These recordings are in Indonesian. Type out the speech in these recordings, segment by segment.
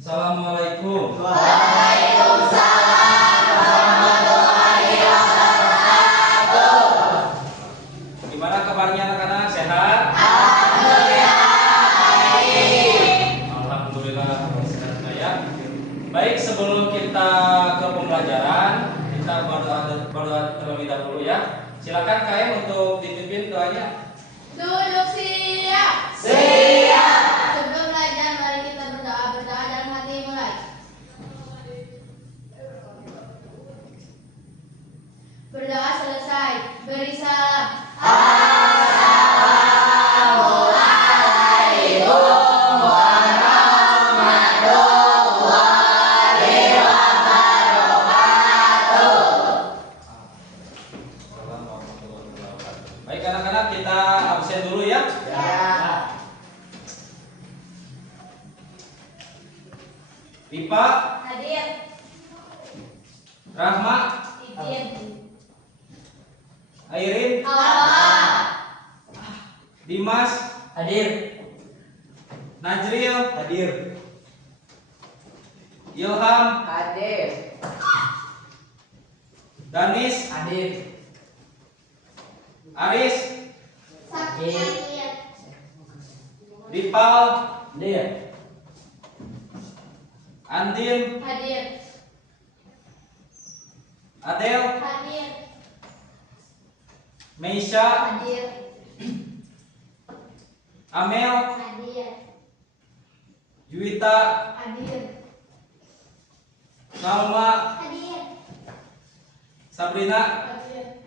Assalamualaikum. Waalaikumsalam warahmatullahi wabarakatuh. Gimana kabarnya anak-anak? Sehat? Alhamdulillah sehat ya. Baik, sebelum kita ke pembelajaran, kita berdoa terlebih dahulu ya. Silakan KM untuk dipimpin doanya. Duduk siap. Siap. Sebelum belajar, mari kita berdoa. Berdoa dalam hati mulai. Berdoa selesai. Beri salam. Assalamualaikum warahmatullahi wabarakatuh. Baik anak-anak, kita absen dulu ya. Pipa, Hadir. Rahma, Izin. Airin, Allah. Dimas, Hadir. Najril, Hadir. Ilham, Hadir. Danis, Hadir. Aris, Sakit. Dipal, Hadir. Andin, Hadir. Adel, Hadir. Meisha, Hadir. Amel, Hadir. Juwita, Hadir. Salma, Hadir. Sabrina. Hadir.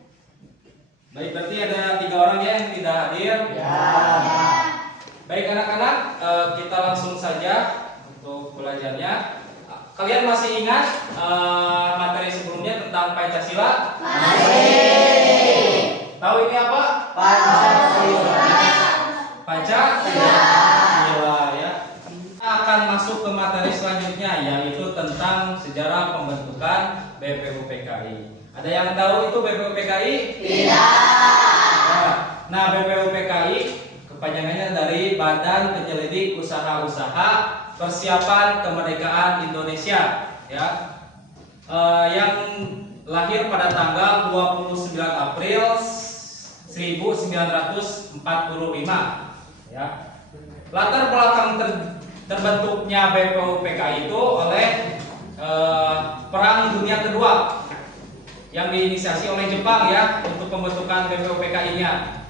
Baik, berarti ada 3 orang ya yang tidak hadir. Baik anak-anak, kita langsung saja untuk belajarnya. Kalian masih ingat materi sebelumnya tentang Pancasila? Masih. Tahu ini apa? Pancasila. Pancasila ya. Kita akan masuk ke materi selanjutnya, yaitu tentang sejarah pembentukan BPUPKI. Ada yang tahu itu BPUPKI? Tidak. Nah, BPUPKI kepanjangannya dari Badan Penyelidik Usaha-Usaha Persiapan Kemerdekaan Indonesia, ya, yang lahir pada tanggal 29 April 1945, ya. Latar belakang terbentuknya BPUPKI itu oleh Perang Dunia Kedua yang diinisiasi oleh Jepang ya untuk pembentukan BPUPKI-nya.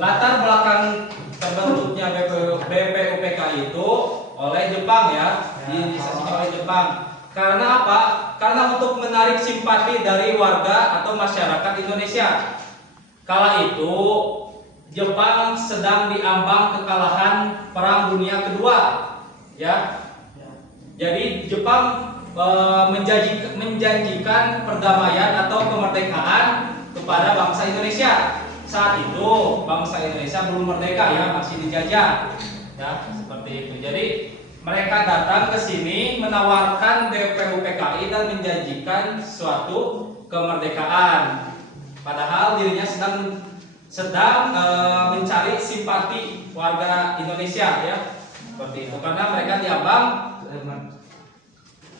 Latar belakang terbentuknya BPUPKI itu oleh Jepang ya, diinisiasi oleh Jepang. Karena apa? Karena untuk menarik simpati dari warga atau masyarakat Indonesia. Kala itu Jepang sedang diambang kekalahan Perang Dunia Kedua, ya. Jadi Jepang menjanjikan perdamaian atau kemerdekaan kepada bangsa Indonesia. Saat itu bangsa Indonesia belum merdeka ya, masih dijajah. Ya, seperti itu. Jadi mereka datang ke sini menawarkan BPUPKI dan menjanjikan suatu kemerdekaan. Padahal dirinya sedang mencari simpati warga Indonesia ya. Seperti itu karena mereka diambang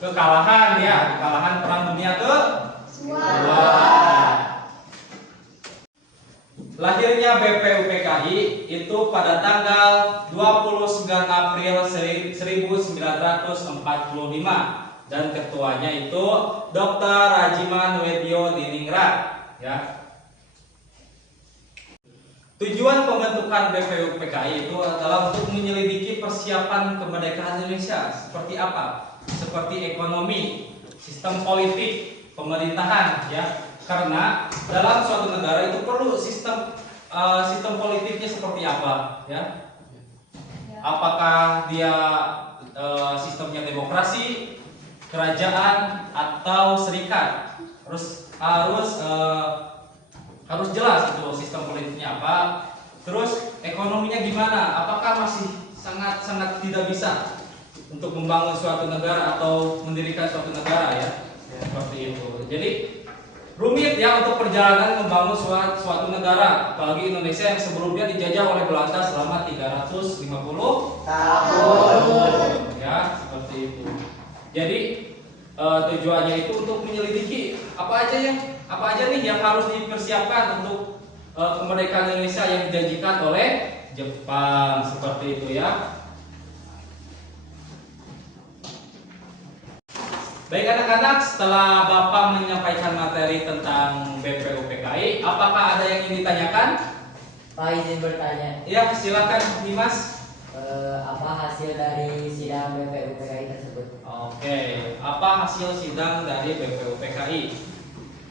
kekalahan ya, kekalahan Perang Dunia Kedua. Lahirnya BPUPKI itu pada tanggal 29 April 1945 dan ketuanya itu Dr. Rajiman Wedyo Diningrat ya. Tujuan pembentukan BPUPKI itu adalah untuk menyelidiki persiapan kemerdekaan Indonesia seperti apa? Seperti ekonomi, sistem politik, pemerintahan ya. Karena dalam suatu negara itu perlu sistem politiknya seperti apa ya? Apakah dia sistemnya demokrasi, kerajaan atau serikat? Harus jelas itu sistem politiknya apa. Terus ekonominya gimana? Apakah masih sangat tidak bisa untuk membangun suatu negara atau mendirikan suatu negara ya? Seperti itu. Jadi rumit ya untuk perjalanan membangun suatu negara, apalagi Indonesia yang sebelumnya dijajah oleh Belanda selama 350 tahun. Ya, Jadi tujuannya itu untuk menyelidiki apa aja nih yang harus dipersiapkan untuk kemerdekaan Indonesia yang dijanjikan oleh Jepang, seperti itu ya. Baik anak-anak, setelah Bapak menyampaikan materi tentang BPUPKI, apakah ada yang ingin ditanyakan? Pak izin bertanya, Ya, silakan Dimas. apa hasil dari sidang BPUPKI tersebut? Oke, apa hasil sidang dari BPUPKI?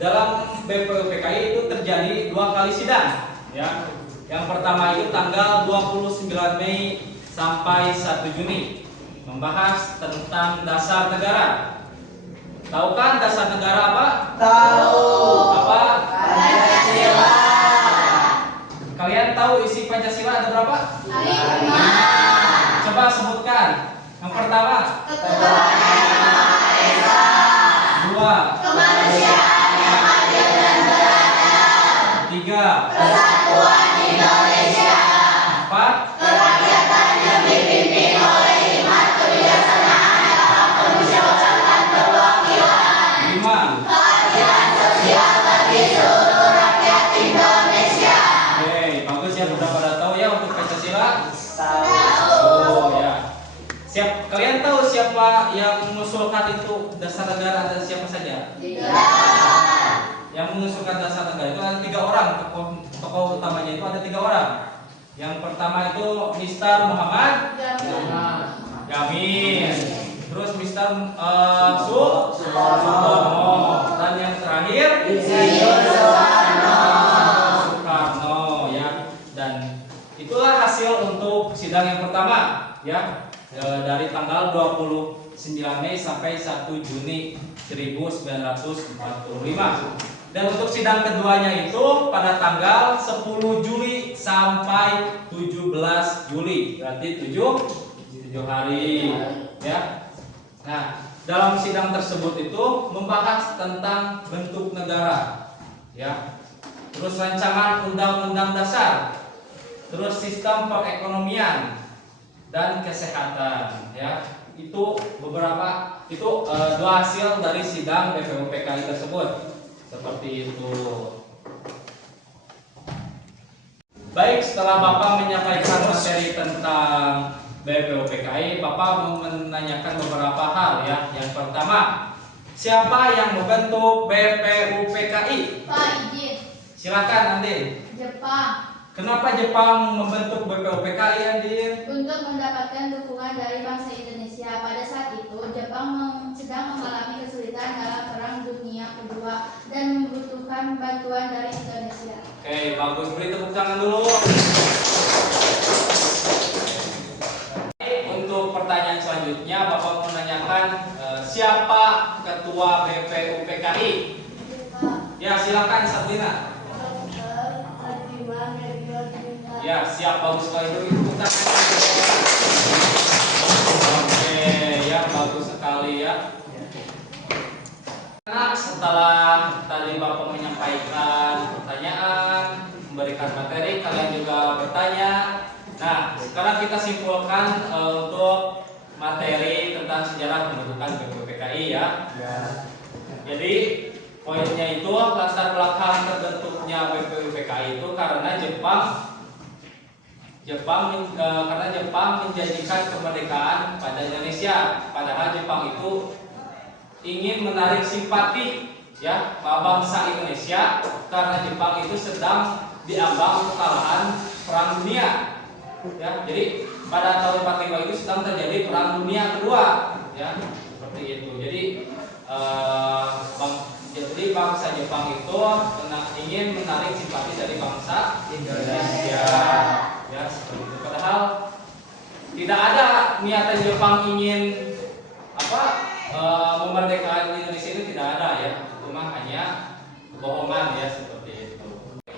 Dalam BPUPKI itu terjadi 2 kali sidang, ya. Yang pertama itu tanggal 29 Mei sampai 1 Juni, membahas tentang dasar negara. Tahu kan dasar negara apa? Tahu. Apa? Pancasila. Kalian tahu isi Pancasila ada berapa? 5. Coba sebutkan. Yang pertama, Ketuhanan yang Maha Esa. 2, Kemanusiaan yang adil dan beradab. 3, Persatuan Indonesia. 4, Kerakyatan yang dipimpin oleh 5 kebijaksanaan dalam permusyawaratan perwakilan. 5. Keadilan sosial bagi seluruh rakyat Indonesia. Oke, bagus ya, udah pada tahu ya untuk Pancasila. Tahu. Oh ya. Kalian tahu siapa yang mengusulkan itu dasar negara, ada siapa saja? Yang mengusulkan dasar negara itu ada 3 orang, tokoh utamanya itu ada 3 orang. Yang pertama itu Mr. Muhammad Yamin, terus Mr. Soekarno, dan yang terakhir Soekarno ya. Dan itulah hasil untuk sidang yang pertama ya, dari tanggal 29 Mei sampai 1 Juni 1945. Dan untuk sidang keduanya itu pada tanggal 10 Juli sampai 17 Juli, berarti 7 hari ya. Nah, dalam sidang tersebut itu membahas tentang bentuk negara ya, terus rancangan undang-undang dasar, terus sistem perekonomian dan kesehatan ya. Itu beberapa, itu 2 hasil dari sidang BPUPKI tersebut, seperti itu. Baik, setelah Bapak menyampaikan materi tentang BPUPKI, Bapak mau menanyakan beberapa hal ya. Yang pertama, siapa yang membentuk BPUPKI? Pak izin. Silakan Andin. Jepang. Kenapa Jepang membentuk BPUPKI, Andin? Untuk mendapatkan dukungan dari bangsa Indonesia. Pada saat itu Jepang sedang mengalami kesulitan dalam Perang Dunia Kedua dan membutuhkan bantuan dari Indonesia. Oke, bagus. Beri tepuk tangan dulu. Untuk pertanyaan selanjutnya, Bapak mau menanyakan siapa ketua BPUPKI? Ya, silakan Sabrina. Ya, siap, bagus sekali. Beri tepuk tangan. Oke, ya bagus sekali ya. Nah, setelah tadi Bapak menyampaikan pertanyaan, memberikan materi, kalian juga bertanya. Nah, sekarang kita simpulkan untuk materi tentang sejarah pembentukan BPUPKI ya. Jadi poinnya itu latar belakang terbentuknya BPUPKI itu karena karena Jepang menjanjikan kemerdekaan pada Indonesia. Padahal Jepang itu ingin menarik simpati ya bangsa Indonesia karena Jepang itu sedang diambang kekalahan Perang Dunia. Ya, jadi pada tahun 45 itu sedang terjadi Perang Dunia Kedua ya, seperti itu. Jadi bangsa Jepang itu ingin menarik simpati dari bangsa Indonesia. Ya, seperti itu. Padahal tidak ada niatan Jepang ingin memerdekakan Indonesia, itu tidak ada ya. Cuma hanya kebohongan ya, seperti itu.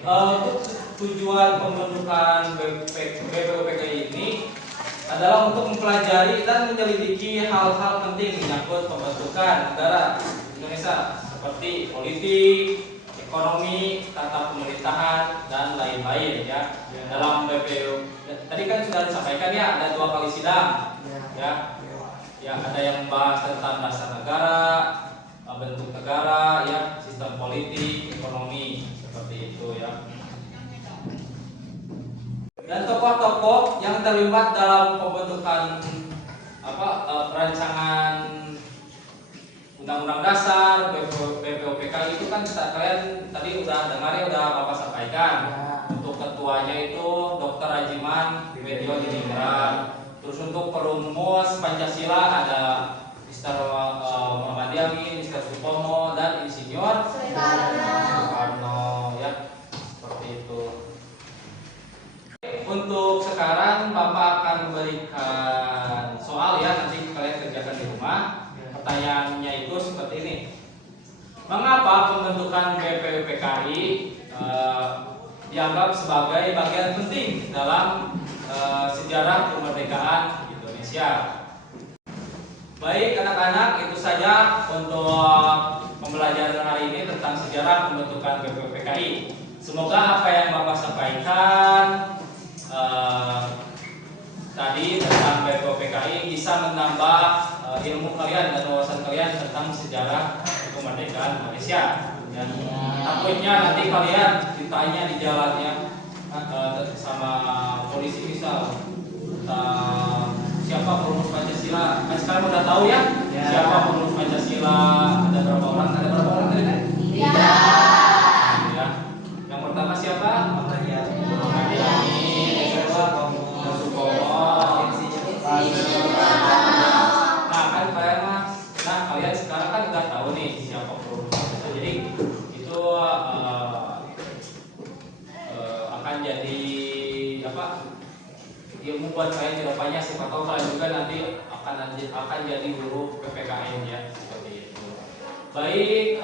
Untuk tujuan pembentukan BPUPKI ini adalah untuk mempelajari dan menyelidiki hal-hal penting menyangkut pembentukan negara Indonesia seperti politik, ekonomi, tata pemerintahan dan lain-lain ya. Dalam BPU tadi kan sudah disampaikan ya, ada 2 kali sidang ya. Ya, ada yang membahas tentang dasar negara, bentuk negara, ya, sistem politik, ekonomi, seperti itu ya. Dan tokoh-tokoh yang terlibat dalam pembentukan perancangan Undang-Undang Dasar BPUPK itu kan kalian tadi udah dengar ya, udah Bapak sampaikan. Untuk ketuanya itu Dr. Rajiman Medio Diningrat. Terus untuk perumus Pancasila ada Mr. Muhammad Yamin, Mr. Supomo, dan Insinyur Soekarno ya, seperti itu. Untuk sekarang Bapak akan memberikan soal ya, nanti kalian kerjakan di rumah. Pertanyaannya itu seperti ini. Mengapa pembentukan BPUPKI dianggap sebagai bagian penting dalam sejarah kemerdekaan Indonesia? Baik anak-anak, itu saja untuk pembelajaran hari ini tentang sejarah pembentukan BPUPKI. Semoga apa yang Bapak sampaikan tadi tentang BPUPKI bisa menambah ilmu kalian dan wawasan kalian tentang sejarah kemerdekaan Malaysia. Dan takutnya nanti kalian ditanya di jalan ya sama polisi misal tentang siapa perumus Pancasila. Kan sekarang udah tahu ya, siapa perumus Pancasila, ada berapa orang? Ada berapa orang tadi? Tiga. Ya. Yang pertama siapa? Muhammad Yamin, kalian sekarang kan udah tahu nih siapa perumus Pancasila. Jadi itu akan jadi ilmu buat kalian di depannya. Siapa tahu kalian juga nanti akan jadi guru PPKN ya, seperti itu. Baik,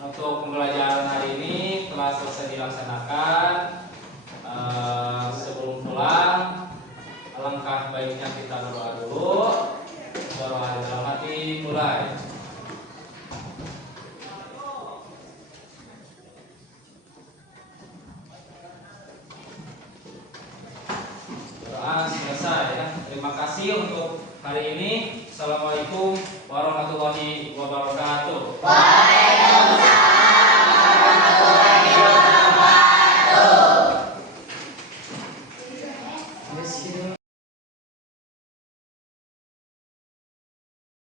untuk pembelajaran hari ini telah selesai dilaksanakan. Sebelum pulang, alangkah baiknya kita berdoa dulu. Berdoa dalam hati, mulai. Doa selesai ya. Terima kasih untuk hari ini. Assalamualaikum warahmatullahi wabarakatuh.